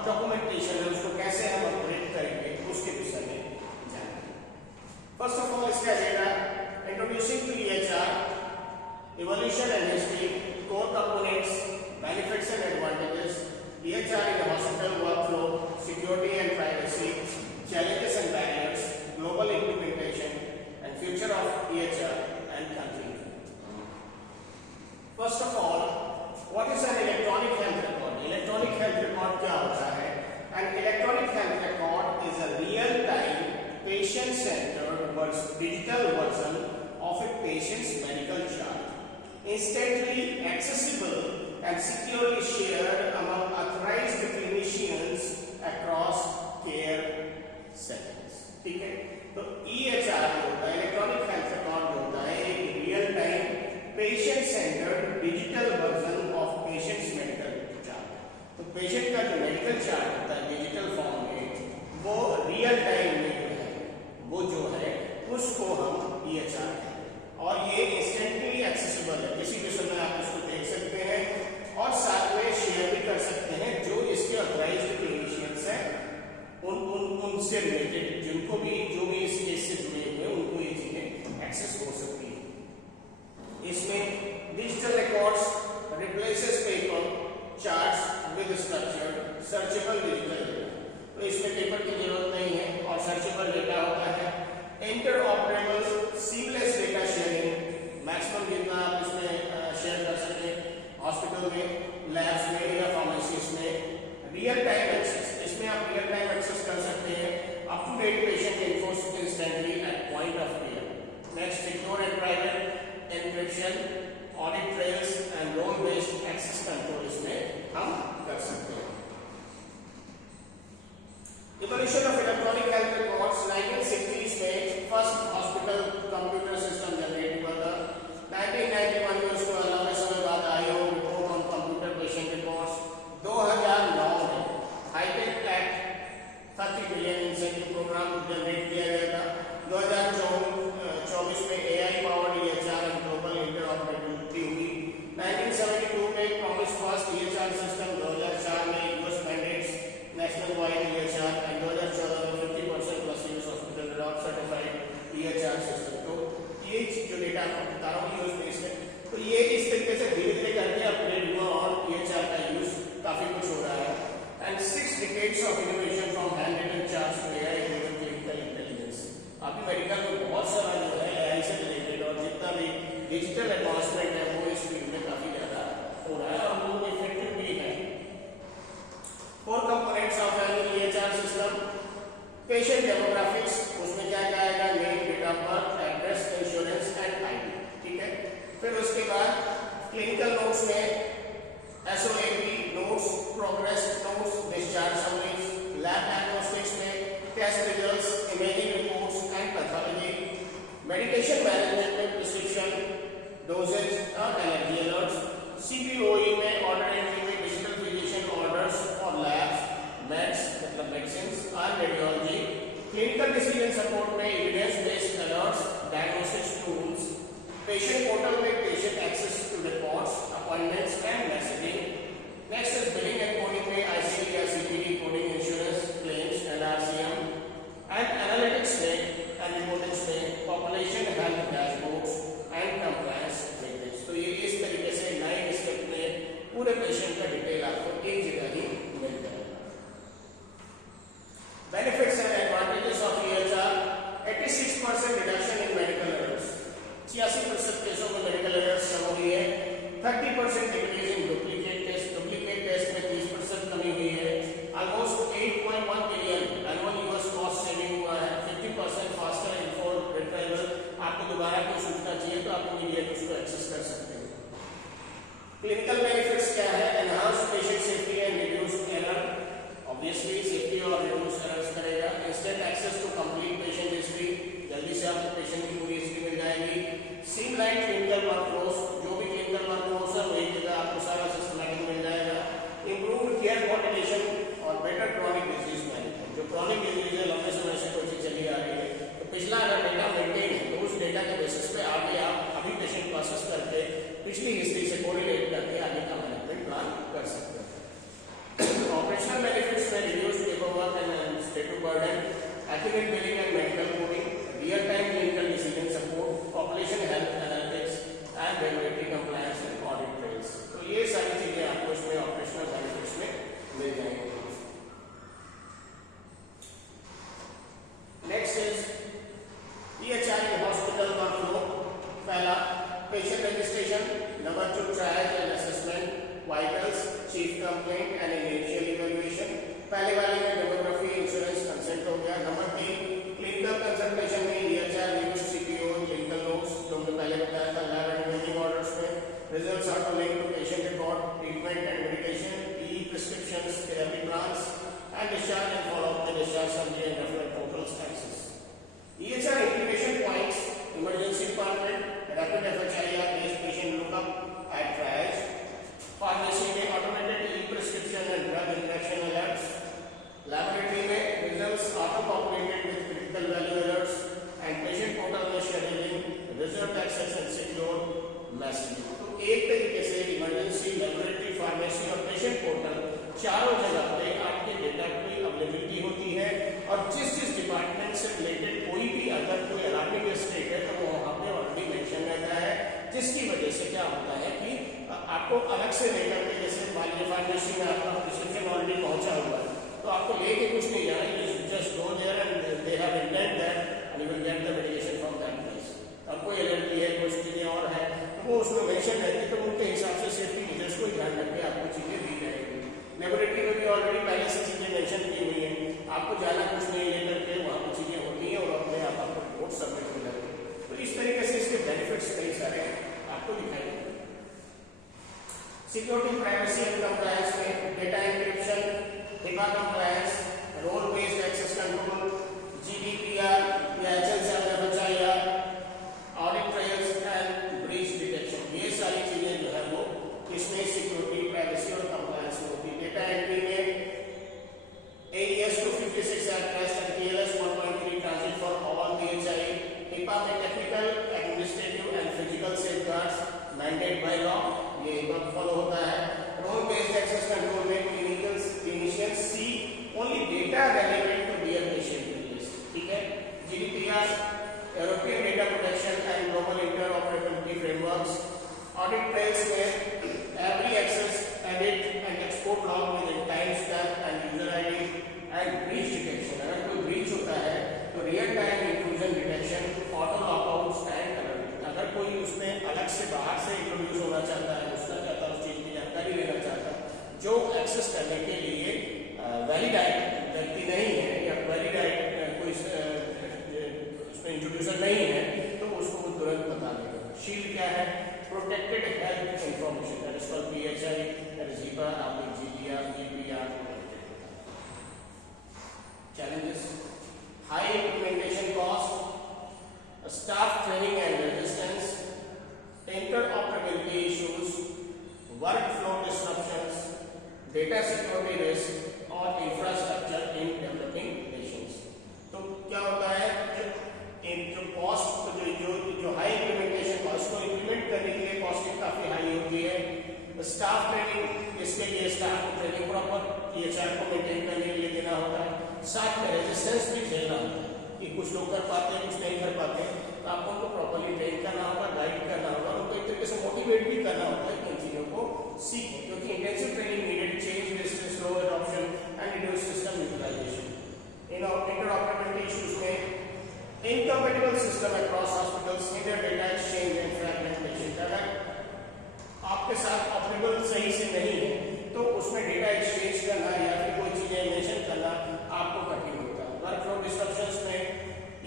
और डॉक्यूमेंटेशन है उसको कैसे हम अपडेट करेंगे उसके विषय में जानेंगे। फर्स्ट ऑफ ऑल इसका agenda introducing to EHR, evolution and history, core components, benefits and advantages, EHR in the hospital workflow, security and privacy, challenges and barriers, global implementation and future of EHR and country. First of all, what is an electronic health record? Electronic health record क्या होता है? An electronic health record is a real-time, patient-centered digital version of a patient's medical chart, instantly accessible and securely shared among authorized clinicians across care settings. ठीक है, तो EHR होता है electronic health record होता है एक real time patient centred digital version of patients medical chart. तो patient का जो मेडिकल चार्ट होता है डिजिटल फॉर्म में वो रियल टाइम में वो जो है उसको हम EHR कहते हैं और ये इंस्टेंटली एक्सेसिबल है, किसी भी समय आप इसको देख सकते हैं और साथ में शेयर भी कर सकते हैं जो इसके ऑथराइज्ड क्लिनिशियंस हैं उनसे रिलेटेड जिनको भी जो भी इस केस से जुड़े हुए उनको ये चीजें एक्सेस हो सकती है। इसमें digital records replaces paper charts with structured searchable digital data, तो इसमें पेपर की जरूरत नहीं है और सर्चेबल डेटा होता है। Interoperable seamless data sharing, maximum जितना आप इसमें शेयर कर सकें हॉस्पिटल में, लैब्स में या फार्मेसीज में। रियल टाइम एक्सेस, इसमें आप रियल टाइम एक्सेस कर सकते हैं up to date patient info instantly at point of care. Next secure and private encryption, audit trails and role based access control इसमें हम कर सकते हैं। Evolution of electronic health records 1960s में first hospital computer system generate हुआ था। 1991 में उसको लंबे समय बाद IO report on computer patient records. 2009 में हाईटेक act 30 billion incentive program generate किया गया था। 2024 में AI powered EHR and global interoperability हुई। 1972 में प्रॉमिस फर्स्ट EHR सिस्टम, 2004 में US mandates national wide EHR and 2014 में 50% plus US hospital adopt certified EHR system. तो ये जो डेटा आपको बता रहा हूँ यूएस बेस्ड है, तो ये इस तरीके से धीरे धीरे करके अपग्रेड हुआ और EHR का यूज काफी कुछ हो रहा है। And 6 decades of innovation from handwritten charts to AI driven clinical intelligence। अभी मेडिकल में बहुत सारा जो है AI से रिलेटेड और जितना भी डिजिटल एडवांसमेंट है वो इस फील्ड में काफी ज्यादा हो रहा है और वो इफेक्टिव भी है। 4 components of an EHR system, patient demographics, उसमें क्या क्या आएगा, name, date of birth, address, insurance and ID. ठीक है, फिर उसके बाद क्लिनिकल नोट्स में SOAP notes, progress notes, discharge summaries, lab diagnostics में test results, imaging reports and pathology, medication management में प्रिस्क्रिप्शन, डोजेज और एलर्जी अलर्ट्स, CPOE में ऑर्डर एंट्री में डिजिटल फिजिशियन ऑर्डर्स और लैब्स, मेड्स मतलब मेडिसिन्स और radiology, clinical decision support में evidence based alerts, diagnostics tools, patient portal में patient access to reports, appointments and messaging. Next is billing and coding में ICD या CPD coding, insurance claims, NRCM and analytics में and reportings में population health dashboards and compliance metrics. तो ये इस तरीके से 9 स्टेप में पूरे पेशेंट का डिटेल आपको एक जगह ही मिल जाएगा। Benefits and advantages of EHR, 86% reduction in medical errors, 86% केसों में मेडिकल एरर्स कम हुई है। 30% डिक्रीज इन डुप्लीकेट टेस्ट में 30% कमी हुई है। Almost 8.1 billion annual US cost saving हुआ है। 50% फास्टर इन्फो रिट्रीवल, आपको दोबारा कोई सूचना चाहिए तो आप इमीडिएट उसको एक्सेस कर सकते हैं। क्लिनिकल बेनिफिट्स क्या है, enhance patient safety and reduce error, obviously safety और रिड्यूस एरर्स करेगा। Instant access to complete patient history, जल्दी से आपको पेशेंट की पूरी हिस्ट्री मिल जाएगी। स्ट्रीमलाइन क्लिनिकल वर्कफ्लोस, जो भी क्लिनिकल वर्कफ्लोस है वो एक जगह आपको सारा सिस्टमैटिक मिल जाएगा। इंप्रूव्ड केयर कोऑर्डिनेशन और बेटर क्रॉनिक डिजीज मैनेजमेंट, जो क्रॉनिक डिजीज है लंबे समय से कोई चीज चली आ रही है तो पिछला अगर डेटा मेंटेन है तो उस डेटा के बेसिस पे आगे आप अभी पेशेंट प्रोसेस करके पिछली हिस्ट्री से कोरिलेट करके आगे का मैनेजमेंट प्लान कर सकते हैं। ऑपरेशनल बेनिफिट्स में work and administrative burden, accurate billing and medical coding, real-time clinical decision support, population health analytics and regulatory compliance and audit trails. तो ये सारी चीजें आपको इसमें ऑपरेशनल बेनिफिट्स में मिल जाएंगी. Next is EHR in hospital workflow. पहला patient registration, number 2 triage and assessment, vitals, chief complaint and initial evaluation. पहले वाले में डेमोग्राफी इंश्योरेंस कंसेंट हो गया. नंबर 3 क्लिनिकल कंसल्टेशन में EHR review CPO clinical notes जो हमने पहले बताया था लैब एंड इमेजिंग ऑर्डर्स में. Results are to link to patient record, treatment and medication, e prescriptions, therapy plans and discharge and follow up the discharge summary and referral portals access. EHR integration points, emergency department, rapid FHIR based patient lookup at triage, pharmacy में automated e-prescription and drug interaction alerts, laboratory में results auto-populated with critical value alerts and patient portal में scheduling, result access and secure messaging. तो एक तरीके से emergency, laboratory, pharmacy और patient portal चारों जगह पे आपके डेटा की अवेलेबिलिटी होती है और जिस डिपार्टमेंट से रिलेटेड कोई भी अगर कोई अलार्मिंग स्टेट है तो वो वहाँ पे ऑलरेडी मेंशन रहता है, जिसकी वजह से क्या होता है कि आपको अलग से लेकर के जैसे फार्मेसी में आपका प्रिस्क्रिप्शन ऑलरेडी पहुंचा हुआ है तो आपको लेके कुछ नहीं जाना, you just go there and they have intent that and you will get the medication from that place. अब कोई एलर्जी है, कुछ चीजें और है तो वो उसमें मेंशन रहती है तो उनके हिसाब से सेफ्टी मेजर्स को ध्यान रख के आपको चीजें दी जाएगी. लेबोरेटरी में भी ऑलरेडी पहले से चीजें मेंशन की हुई हैं, आपको जाना कुछ नहीं लेकर के वहाँ पर चीजें होती हैं और अपने आप आपको रिपोर्ट सबमिट हो जाती है. तो इस तरीके से इसके बेनिफिट्स कई सारे आपको दिखाई देंगे. सिक्योरिटी, प्राइवेसी एंड कंप्लायंस में data encryption, HIPAA compliance, role based access control, GDPR या HL7 FHIR, audit trials and breach detection, ये सारी चीजें जो है वो इसमें सिक्योरिटी, प्राइवेसी और कंप्लायंस में होती है. डेटा एंट्री में AES 256 Act and TLS 1.3 transit for all PHI. HIPAA में technical, administrative and physical safeguards mandate by law, ये HIPAA फॉलो होता है. Role based access control में clinicians see only data relevant to their patient list. ठीक है. GDPR, European Data Protection and Global Interoperability Frameworks. Audit trails में every access, edit and export log with timestamp and user ID and breach detection. अगर कोई breach होता है तो real time intrusion detection, auto lockouts and alert. अगर कोई उसमें अलग से बाहर से इंट्रोड्यूस होना चाहता है, घुसना चाहता है, उस चीज की जानकारी लेना चाहता है, जो एक्सेस करने के लिए वैलिड व्यक्ति नहीं है या वैलिड कोई उसमें इंट्रोड्यूसर नहीं है तो उसको वो तुरंत बता देगा. शील्ड क्या है? Protected health information, that is called PHI, that is HIPAA, GDPR, GDPR. Challenges: high implementation cost, staff training and resistance, interoperability issues, workflow disruptions, data security risk और infrastructure in developing nations. तो क्या होता है जो cost जो high implementation cost को implement करने के लिए कॉस्टिंग काफी हाई होती है. स्टाफ ट्रेनिंग, इसके लिए स्टाफ को ट्रेनिंग प्रॉपर EHR को मेंटेन करने के लिए देना होता है. साथ में रेजिस्टेंस भी झेलना होता है कि कुछ लोग कर पाते हैं, कुछ नहीं कर पाते हैं, तो आपको उनको प्रॉपरली ट्रेन करना होगा, गाइड करना होगा, उनको एक तरीके से मोटिवेट भी करना होता है कि इन चीजों को सीखें, क्योंकि intensive training needed change this slow adoption and reduce system utilization. Interoperability issues में incompatible system across hospitals, hinder data exchange and fragmentation. अगर आपके साथ ऑपरेबल सही से नहीं है तो उसमें डेटा एक्सचेंज करना या फिर कोई चीजें मेंशन करना आपको कठिन होता है. वर्कफ्लो डिस्ट्रप्शंस में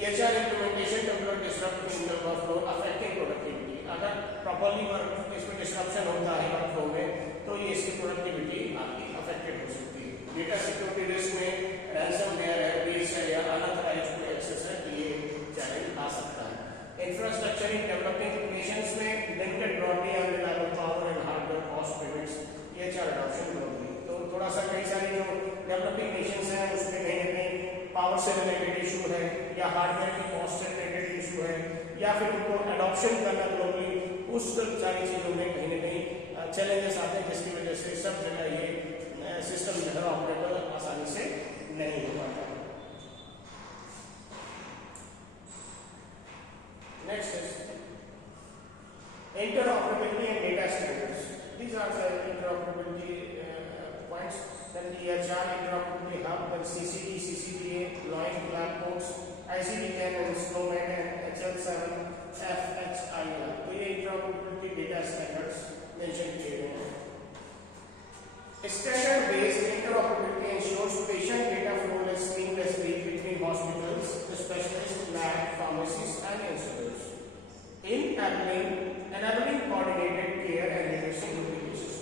EHR implementation temporary disruption in the workflow affecting productivity. अगर प्रॉपर्ली वर्क इसमें डिस्ट्रप्शन होता है वर्कफ्लो में तो ये इसकी प्रोडक्टिविटी आपकी अफेक्टेड हो सकती है. डेटा सिक्योरिटी रिस्क में रैंसमवेयर है, ब्रीच है या अनऑथराइज्ड कोई एक्सेस है तो ये चैलेंज आ सकता है. इंफ्रास्ट्रक्चर इन डेवलपिंग नेशंस में limited broadly unreliable power and hardware cost payments EHR adoption globally. तो थोड़ा सा कई सारी जो डेवलपिंग नेशंस हैं उसमें कहीं ना कहीं पावर से रिलेटेड इशू है या हार्डवेयर की कॉस्ट से रिलेटेड इशू है या फिर उनको अडॉप्शन करना ग्लोबली, उस सारी चीजों में कहीं ना कहीं चैलेंजेस आते हैं जिसकी वजह से सब जगह ये सिस्टम जो है ऑपरेबल आसानी से नहीं है. EHR interoperability hub, then CCT, CCTA, Loin Lab Ports, ICD-10 and SNOMED and HL7FHIL. तो ये interoperability data standards mention किए गए हैं. Standard-based interoperability ensures patient data flow seamlessly between hospitals, specialists, lab, pharmacies, and institutes. Enabling coordinated care and reducing duplications.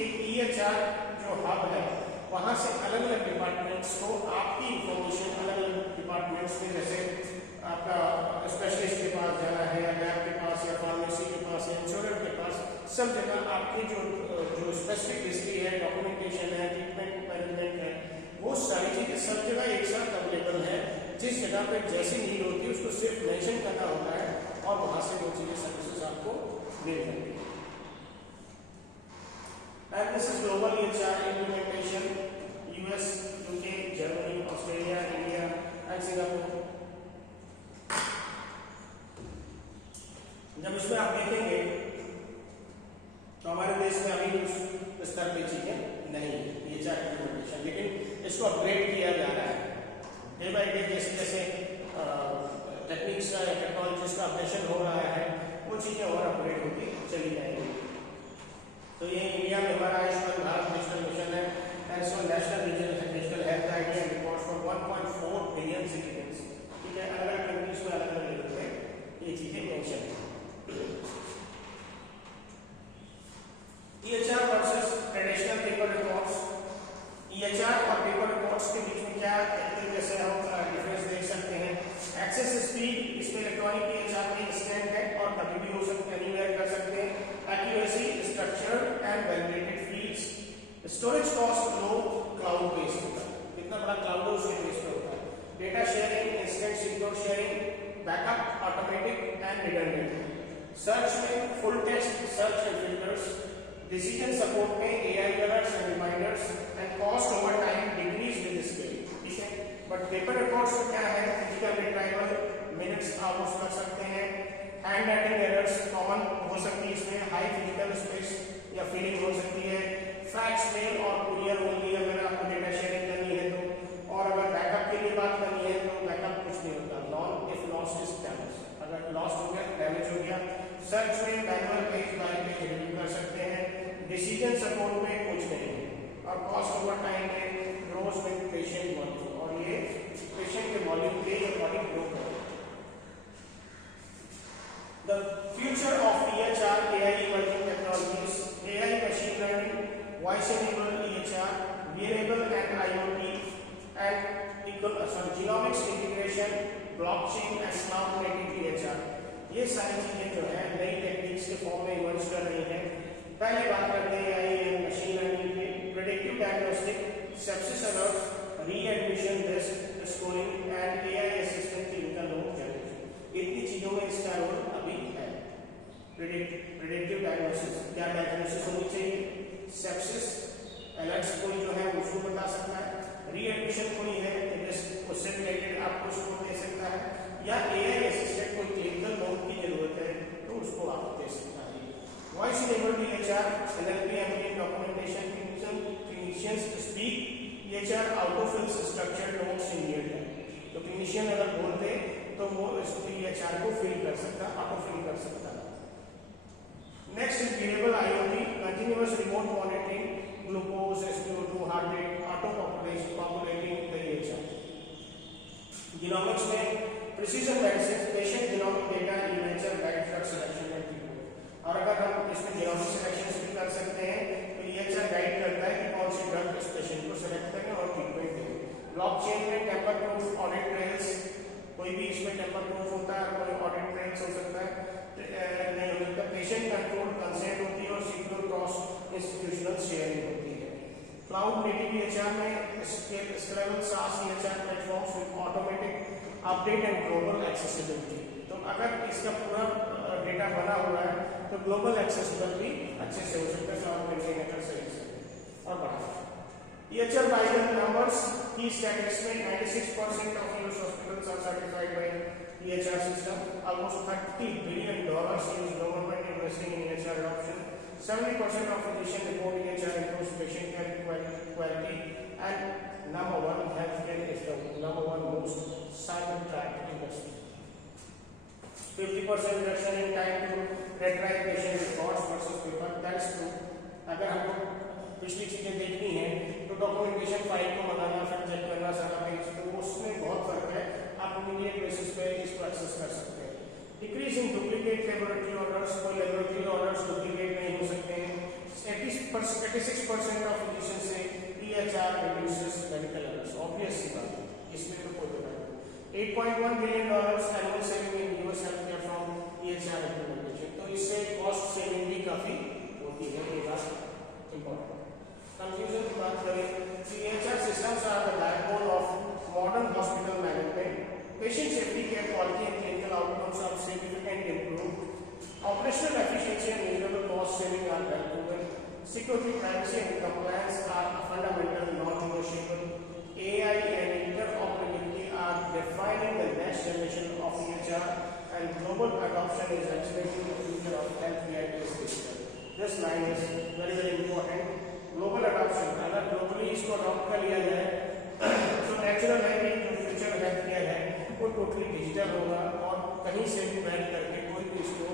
एक EHR जो hub है वहां से अलग अलग डिपार्टमेंट्स को आपकी इंफॉर्मेशन अलग अलग डिपार्टमेंट्स में, जैसे आपका स्पेशलिस्ट के पास जाना है या लैब के पास या फार्मेसी के पास या इंश्योरेंस के पास, सब जगह आपकी जो स्पेसिफिक हिस्ट्री है, डॉक्यूमेंटेशन है, ट्रीटमेंट मैनेजमेंट है, वो सारी चीजें सब जगह एक साथ अवेलेबल है. जिस जगह पे जैसी नीड होती है उसको सिर्फ मेंशन करना होता है और वहां से वो चीजें सर्विसेज आपको मिल जाती है. And this is global EHR implementation, US, UK, Germany, Australia, India and Singapore. जब इसमें आप देखेंगे तो हमारे देश में अभी उस स्तर पे चीजें नहीं है EHR implementation, लेकिन इसको अपग्रेड किया जा रहा है डे बाय डे. जैसे जैसे टेक्निक्स का टेक्नोलॉजीज का अपडेशन हो रहा है वो चीजें और अपग्रेड होती चली जाएंगी. तो ये इंडिया में हमारा आयुष्मान भारत नेशनल मिशन है, national digital health idea report for 1.4 billion citizens. ठीक है, अलग अलग कंट्रीज में अलग अलग लेवल पे ये चीजें मेंशन है. EHR versus traditional paper records. EHR और पेपर रिकॉर्ड्स के बीच में क्या जैसे हम डिफरेंस देख सकते हैं. एक्सेस स्पीड, इसमें इलेक्ट्रॉनिक EHR में इंस्टेंट है और कभी भी हो सकता है, एनीवेयर कर सकते हैं. Accuracy, structured and validated fields. Storage cost low, cloud based होता है. कितना बड़ा क्लाउड है उसके बेस पे होता है. Data sharing, instant secure sharing, backup, automatic and redundant. Search में full text search and filters. Decision support में AI alerts and reminders and cost over time decrease with scale. ठीक है. But paper records में क्या है? Physical retrieval, minutes, hours लग सकते हैं. हैंड राइटिंग एरर्स कॉमन हो सकती है इसमें. हाई फिजिकल स्पेस या फीलिंग हो सकती है. फैक्स मेल और कुरियर ओनली अगर आपको डेटा शेयरिंग करनी है तो. और अगर बैकअप के लिए बात करनी है तो बैकअप कुछ नहीं होता. Non if lost is damage, अगर लॉस्ट हो गया डैमेज हो गया. सर्च में manual page bye page review कर सकते हैं. डिसीजन सपोर्ट में कुछ नहीं है. और कॉस्ट ओवर टाइम में ग्रोस विद पेशेंट वॉल्यूम, और ये पेशेंट के वॉल्यूम पे ये बॉडी ग्रो करे. The future of EHR, AI emerging technologies, AI machine learning, voice-enabled EHR, wearable and IoT, and genomics integration, blockchain and cloud-native EHR. ये सारी चीजें जो है नई टेक्निक्स के फॉर्म में इमर्ज कर रही हैं. पहले बात करते हैं AI एंड मशीन लर्निंग की. Predictive diagnostic, sepsis alerts, readmission risk scoring and AI assistant clinical note generation. इतनी चीजों में इसका रोल अभी है. प्रेडिक्टिव डायग्नोसिस, क्या डायग्नोसिस होनी चाहिए. सेप्सिस अलर्ट्स कोई जो है उसको बता सकता है. रीएडमिशन कोई है उससे रिलेटेड आपको स्कोर दे सकता है. या AI असिस्टेंट कोई क्लिनिकल नोट की जरूरत है तो उसको आप दे सकता है. Voice enabled EHR, NLP and documentation clinicians speak EHR autofills structured notes in real time. तो क्लिनिशियन अगर बोलते तो वो इसको EHR को फिल कर सकता, ऑटो फिल कर सकता. Next is wearable IoT, continuous remote monitoring, glucose, SpO2, heart rate, auto populating the EHR. Genomics में precision medicine, patient genomic data imager guide drug selection and treatment. और अगर हम इसमें जीनोमिक सिलेक्शन भी कर सकते हैं तो EHR गाइड करता है कि कौन सी ड्रग इस पेशेंट को सेलेक्ट करें और ट्रीटमेंट दें. ब्लॉकचेन में टेम्पर प्रूफ ऑडिट ट्रेल्स, कोई भी इसमें टेम्पर प्रूफ होता है, कोई ऑडिट ट्रेल्स हो सकता है नहीं हो सकता. पेशेंट कंट्रोल कंसेंट होती है और सिक्योर क्रॉस इंस्टीट्यूशनल शेयरिंग होती है. क्लाउड नेटिव EHR में scalable SaaS EHR platforms with automatic update and global accessibility. तो अगर इसका पूरा डेटा बना हुआ है तो ग्लोबल एक्सेसिबल भी अच्छे से हो सकता है क्लाउड कंटेनर सही से और बढ़ा. EHR by the numbers, key statistics में 96% of US hospitals are certified by EHR system. Almost $30 billion US government investing in EHR adoption. 70% of physicians report EHR improves patient care quality and number one, healthcare is the number one most cyber-tracked industry. 50% reduction in time to retrieve patient records versus paper, that's true. अगर हमको पिछली चीजें देखनी है तो documentation file को मंगाना, फिर चेक करना सारा पेज, तो उसमें बहुत फर्क है. आप इमीडिएट बेसिस पे इसको एक्सेस कर सकते हैं. Decrease in duplicate laboratory orders, कोई लेबोरेटरी ऑर्डर्स डुप्लीकेट नहीं हो सकते हैं. 86% ऑफ फिजिशियन से EHR reduces medical errors. Obvious सी बात है, इसमें तो कोई बात नहीं. $8.1 billion annual saving in US healthcare from EHR implementation. तो इससे कॉस्ट सेविंग भी काफी होती है, ये बात इंपॉर्टेंट. कंफ्यूजन की बात करें, EHR systems are the backbone of modern hospital management. Patient safety, care quality and clinical outcomes are significantly improved. Operational efficiency and measurable cost saving are well proven. Security, privacy and compliance are fundamental, non-negotiable. AI and interoperability are defining the next generation of EHR, and global adoption is accelerating the future of healthcare is digital. This line is very very important. Global adoption, अगर globally इसको adopt कर लिया जाए तो natural है कि जो future healthcare है वो टोटली डिजिटल होगा और कहीं से भी बैठ करके कोई भी इसको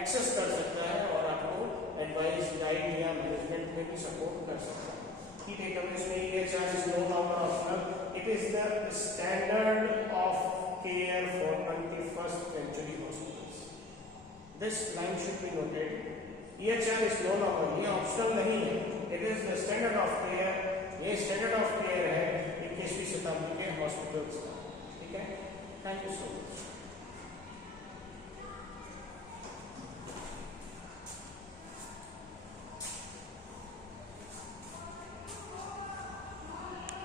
एक्सेस कर सकता है और आपको एडवाइस, गाइड या मैनेजमेंट में भी सपोर्ट कर सकता है. की टेकअवेज में EHR is no longer optional. It is the standard of care for 21st century hospitals. This line should be noted. EHR is no longer, ये ऑप्शनल नहीं है. It is the standard of care. ये standard of care है 21वीं शताब्दी के hospitals का. ठीक है. Thank you so much.